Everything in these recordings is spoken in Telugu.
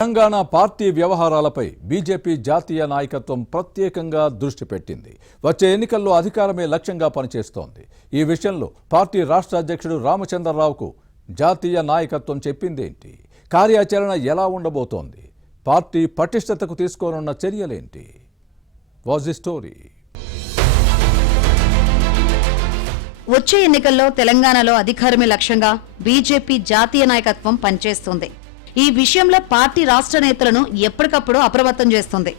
తెలంగాణ పార్టీ వ్యవహారాలపై బీజేపీ జాతీయ నాయకత్వం ప్రత్యేకంగా దృష్టి పెట్టింది. వచ్చే ఎన్నికల్లో అధికారమే లక్ష్యంగా పనిచేస్తోంది. ఈ విషయంలో పార్టీ రాష్ట్ర అధ్యక్షుడు రామచంద్రరావుకు జాతీయ నాయకత్వం చెప్పిందేంటి? కార్యాచరణ ఎలా ఉండబోతోంది? పార్టీ పటిష్టతకు తీసుకోనున్న చర్యలేంటి? Was the story. వచ్చే ఎన్నికల్లో తెలంగాణలో అధికారమే లక్ష్యంగా బీజేపీ జాతీయ నాయకత్వం పనిచేస్తుంది. ఈ విషయంలో పార్టీ రాష్ట్ర నేతలను ఎప్పటికప్పుడు అప్రమత్తం చేస్తుంది.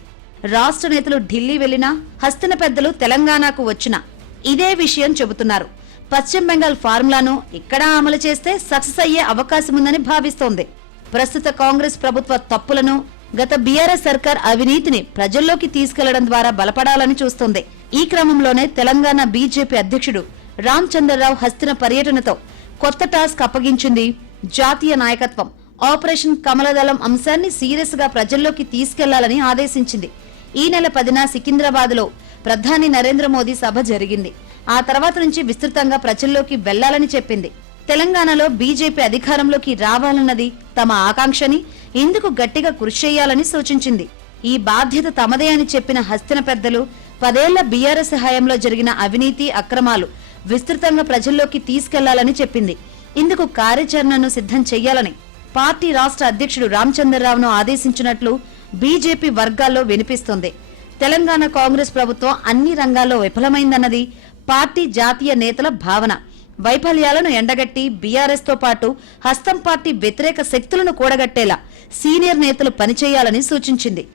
రాష్ట్ర నేతలు ఢిల్లీ వెళ్లినా, హస్తిన పెద్దలు తెలంగాణకు వచ్చినా ఇదే విషయం చెబుతున్నారు. పశ్చిమ బెంగాల్ ఫార్ములాను ఇక్కడ అమలు చేస్తే సక్సెస్ అయ్యే అవకాశం ఉందని భావిస్తోంది. ప్రస్తుత కాంగ్రెస్ ప్రభుత్వ తప్పులను, గత బీఆర్ఎస్ సర్కార్ అవినీతిని ప్రజల్లోకి తీసుకెళ్లడం ద్వారా బలపడాలని చూస్తోంది. ఈ క్రమంలోనే తెలంగాణ బీజేపీ అధ్యక్షుడు రామచంద్రరావు హస్తిన పర్యటనతో కొత్త టాస్క్ అప్పగించింది జాతీయ నాయకత్వం. ఆపరేషన్ కమలదళం అంశాన్ని సీరియస్ గా ప్రజల్లోకి తీసుకెళ్లాలని ఆదేశించింది. ఈ నెల 10న సికింద్రాబాద్ లో ప్రధాని నరేంద్ర మోదీ సభ జరిగింది. ఆ తర్వాత నుంచి విస్తృతంగా ప్రజల్లోకి వెళ్లాలని చెప్పింది. తెలంగాణలో బీజేపీ అధికారంలోకి రావాలన్నది తమ ఆకాంక్షని, ఇందుకు గట్టిగా కృషి చేయాలని సూచించింది. ఈ బాధ్యత తమదే అని చెప్పిన హస్తిన పెద్దలు 10 ఏళ్ల బీఆర్ఎస్ హయాంలో జరిగిన అవినీతి, అక్రమాలు విస్తృతంగా ప్రజల్లోకి తీసుకెళ్లాలని చెప్పింది. ఇందుకు కార్యాచరణను సిద్ధం చెయ్యాలని పార్టీ రాష్ట్ర అధ్యక్షుడు రామచంద్రరావును ఆదేశించినట్లు బీజేపీ వర్గాల్లో వినిపిస్తోంది. తెలంగాణ కాంగ్రెస్ ప్రభుత్వం అన్ని రంగాల్లో విఫలమైందన్నది పార్టీ జాతీయ నేతల భావన. వైఫల్యాలను ఎండగట్టి బీఆర్ఎస్ తో పాటు హస్తం పార్టీ వ్యతిరేక శక్తులను కూడగట్టేలా సీనియర్ నేతలు పనిచేయాలని సూచించింది.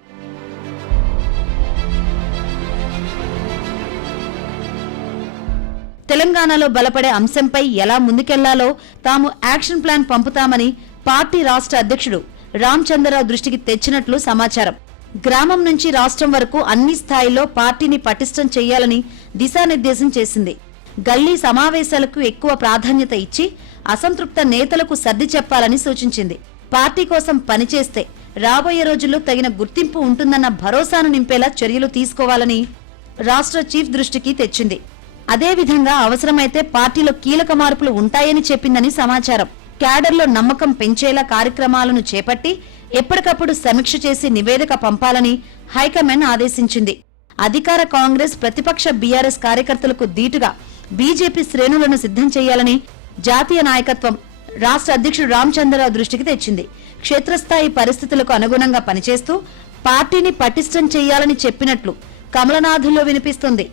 తెలంగాణలో బలపడే అంశంపై ఎలా ముందుకెళ్లాలో తాము యాక్షన్ ప్లాన్ పంపుతామని పార్టీ రాష్ట్ర అధ్యక్షుడు రామచంద్రరావు దృష్టికి తెచ్చినట్లు సమాచారం. గ్రామం నుంచి రాష్ట్రం వరకు అన్ని స్థాయిల్లో పార్టీని పటిష్టం చేయాలని దిశానిర్దేశం చేసింది. గల్లీ సమావేశాలకు ఎక్కువ ప్రాధాన్యత ఇచ్చి అసంతృప్త నేతలకు సర్ది చెప్పాలని సూచించింది. పార్టీ కోసం పనిచేస్తే రాబోయే రోజుల్లో తగిన గుర్తింపు ఉంటుందన్న భరోసాను నింపేలా చర్యలు తీసుకోవాలని రాష్ట్ర చీఫ్ దృష్టికి తెచ్చింది. అదేవిధంగా అవసరమైతే పార్టీలో కీలక మార్పులు ఉంటాయని చెప్పిందని సమాచారం. క్యాడర్లో నమ్మకం పెంచేలా కార్యక్రమాలను చేపట్టి ఎప్పటికప్పుడు సమీక్ష చేసి నివేదిక పంపాలని హైకమాండ్ ఆదేశించింది. అధికార కాంగ్రెస్, ప్రతిపక్ష బీఆర్ఎస్ కార్యకర్తలకు దీటుగా బీజేపీ శ్రేణులను సిద్ధం చేయాలని జాతీయ నాయకత్వం రాష్ట్ర అధ్యక్షుడు రామచంద్రరావు దృష్టికి తెచ్చింది. క్షేత్రస్థాయి పరిస్థితులకు అనుగుణంగా పనిచేస్తూ పార్టీని పటిష్టం చేయాలని చెప్పినట్లు కమలనాథుల్లో వినిపిస్తుంది.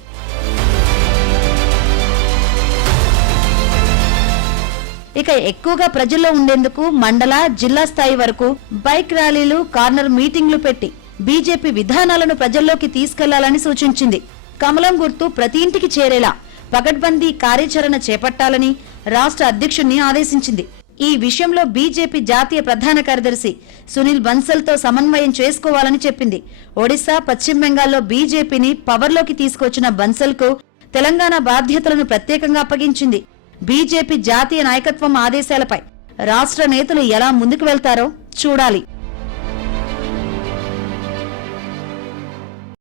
ఇక ఎక్కువగా ప్రజల్లో ఉండేందుకు మండల, జిల్లా స్థాయి వరకు బైక్ ర్యాలీలు, కార్నర్ మీటింగ్లు పెట్టి బీజేపీ విధానాలను ప్రజల్లోకి తీసుకెళ్లాలని సూచించింది. కమలం గుర్తు ప్రతి ఇంటికి చేరేలా పకడ్బందీ కార్యాచరణ చేపట్టాలని రాష్ట్ర అధ్యక్షుడిని ఆదేశించింది. ఈ విషయంలో బీజేపీ జాతీయ ప్రధాన కార్యదర్శి సునీల్ బన్సల్ తో సమన్వయం చేసుకోవాలని చెప్పింది. ఒడిశా, పశ్చిమ బెంగాల్లో బీజేపీని పవర్లోకి తీసుకొచ్చిన బన్సల్ కు తెలంగాణ బాధ్యతలను ప్రత్యేకంగా అప్పగించింది. బీజేపీ జాతీయ నాయకత్వం ఆదేశాలపై రాష్ట్ర నేతలు ఎలా ముందుకు వెళ్తారో చూడాలి.